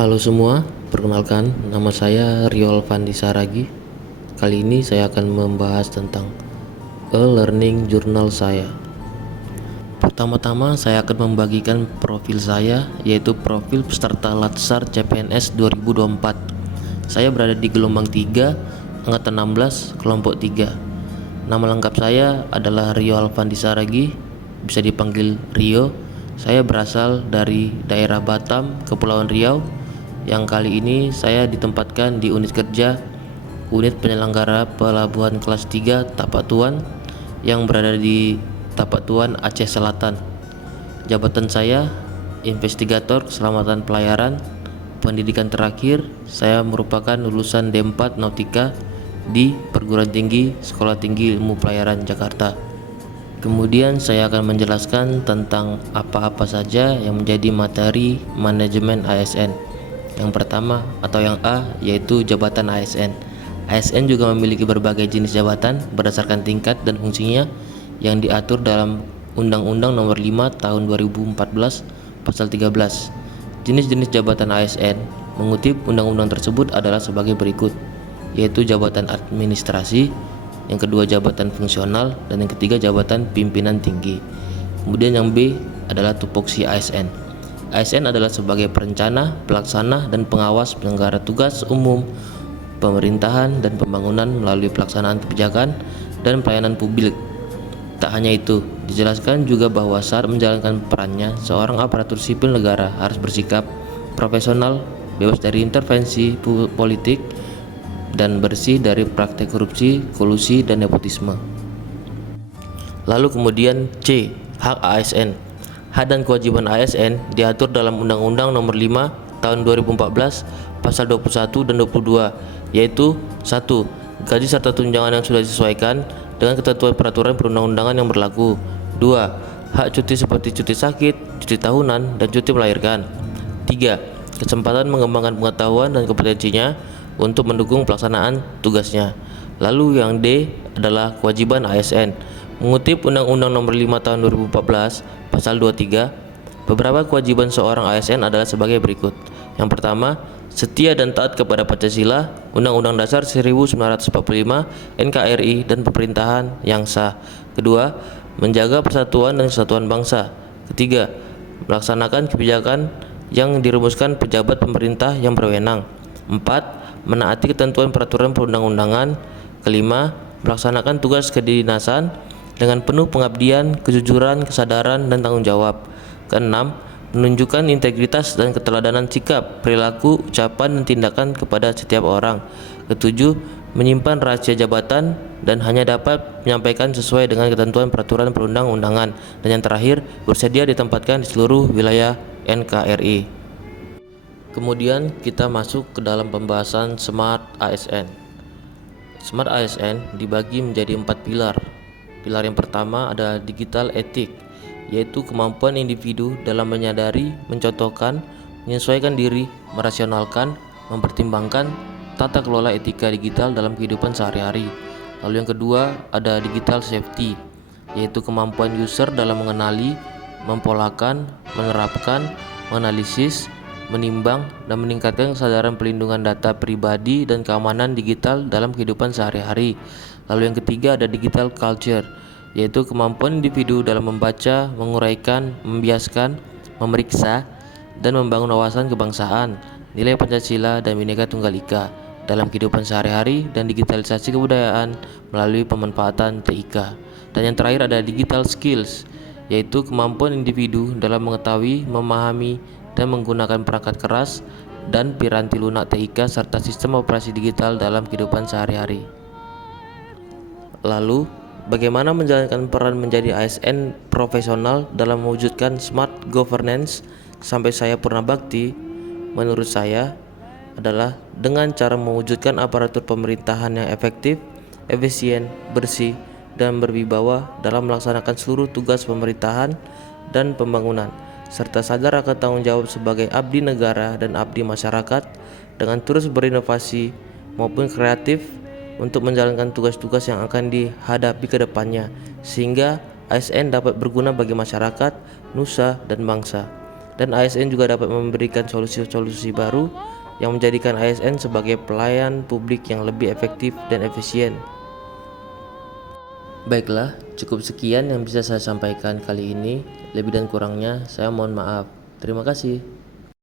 Halo semua, perkenalkan nama saya Riol Fandi Saragi. Kali ini saya akan membahas tentang e-learning journal saya. Pertama-tama saya akan membagikan profil saya, yaitu profil peserta Latsar CPNS 2024. Saya berada di gelombang 3, angkatan 16, kelompok 3. Nama lengkap saya adalah Riol Fandi Saragi, bisa dipanggil Rio. Saya berasal dari daerah Batam, Kepulauan Riau. Yang kali ini saya ditempatkan di unit kerja unit penyelenggara pelabuhan kelas 3 Tapak Tuan yang berada di Tapak Tuan, Aceh Selatan. Jabatan saya investigator keselamatan pelayaran. Pendidikan terakhir saya merupakan lulusan D4 Nautika di Perguruan Tinggi Sekolah Tinggi Ilmu Pelayaran Jakarta. Kemudian saya akan menjelaskan tentang apa-apa saja yang menjadi materi manajemen ASN. Yang pertama atau yang A yaitu jabatan ASN. ASN juga memiliki berbagai jenis jabatan berdasarkan tingkat dan fungsinya yang diatur dalam Undang-Undang Nomor 5 Tahun 2014 Pasal 13. Jenis-jenis jabatan ASN mengutip undang-undang tersebut adalah sebagai berikut, yaitu jabatan administrasi, yang kedua jabatan fungsional, dan yang ketiga jabatan pimpinan tinggi. Kemudian yang B adalah tupoksi ASN. ASN adalah sebagai perencana, pelaksana, dan pengawas penyelenggara tugas umum pemerintahan dan pembangunan melalui pelaksanaan kebijakan dan pelayanan publik. Tak hanya itu, dijelaskan juga bahwa saat menjalankan perannya, seorang aparatur sipil negara harus bersikap profesional, bebas dari intervensi politik, dan bersih dari praktek korupsi, kolusi, dan nepotisme. Lalu kemudian C, hak ASN. Hak dan kewajiban ASN diatur dalam Undang-Undang Nomor 5 Tahun 2014 Pasal 21 dan 22, yaitu 1. Gaji serta tunjangan yang sudah disesuaikan dengan ketentuan peraturan perundang-undangan yang berlaku. 2. Hak cuti seperti cuti sakit, cuti tahunan, dan cuti melahirkan. 3. Kesempatan mengembangkan pengetahuan dan kompetensinya untuk mendukung pelaksanaan tugasnya. Lalu yang D adalah kewajiban ASN. Mengutip Undang-Undang Nomor 5 Tahun 2014 Pasal 23, beberapa kewajiban seorang ASN adalah sebagai berikut. Yang pertama, setia dan taat kepada Pancasila, Undang-Undang Dasar 1945, NKRI, dan pemerintahan yang sah. Kedua, menjaga persatuan dan kesatuan bangsa. Ketiga, melaksanakan kebijakan yang dirumuskan pejabat pemerintah yang berwenang. 4. Menaati ketentuan peraturan perundang-undangan. Kelima, melaksanakan tugas kedinasan dengan penuh pengabdian, kejujuran, kesadaran, dan tanggung jawab. Keenam, menunjukkan integritas dan keteladanan sikap, perilaku, ucapan, dan tindakan kepada setiap orang. Ketujuh, menyimpan rahasia jabatan dan hanya dapat menyampaikan sesuai dengan ketentuan peraturan perundang-undangan. Dan yang terakhir, bersedia ditempatkan di seluruh wilayah NKRI. Kemudian kita masuk ke dalam pembahasan Smart ASN. Smart ASN dibagi menjadi 4 pilar. Pilar yang pertama adalah digital etik, yaitu kemampuan individu dalam menyadari, mencontohkan, menyesuaikan diri, merasionalkan, mempertimbangkan tata kelola etika digital dalam kehidupan sehari-hari. Lalu yang kedua ada digital safety, yaitu kemampuan user dalam mengenali, mempolakan, menerapkan, menganalisis, menimbang, dan meningkatkan kesadaran pelindungan data pribadi dan keamanan digital dalam kehidupan sehari-hari. Lalu yang ketiga ada digital culture, yaitu kemampuan individu dalam membaca, menguraikan, membiaskan, memeriksa, dan membangun wawasan kebangsaan, nilai Pancasila, dan Bhinneka Tunggal Ika dalam kehidupan sehari-hari dan digitalisasi kebudayaan melalui pemanfaatan TIK. Dan yang terakhir ada digital skills, yaitu kemampuan individu dalam mengetahui, memahami, dan menggunakan perangkat keras dan piranti lunak TIK serta sistem operasi digital dalam kehidupan sehari-hari. Lalu, bagaimana menjalankan peran menjadi ASN profesional dalam mewujudkan smart governance sampai saya purna bakti? Menurut saya adalah dengan cara mewujudkan aparatur pemerintahan yang efektif, efisien, bersih, dan berwibawa dalam melaksanakan seluruh tugas pemerintahan dan pembangunan, serta sadar akan tanggung jawab sebagai abdi negara dan abdi masyarakat dengan terus berinovasi maupun kreatif untuk menjalankan tugas-tugas yang akan dihadapi ke depannya, sehingga ASN dapat berguna bagi masyarakat, nusa, dan bangsa. dan ASN juga dapat memberikan solusi-solusi baru yang menjadikan ASN sebagai pelayan publik yang lebih efektif dan efisien. Baiklah, cukup sekian yang bisa saya sampaikan kali ini. Lebih dan kurangnya saya mohon maaf. Terima kasih.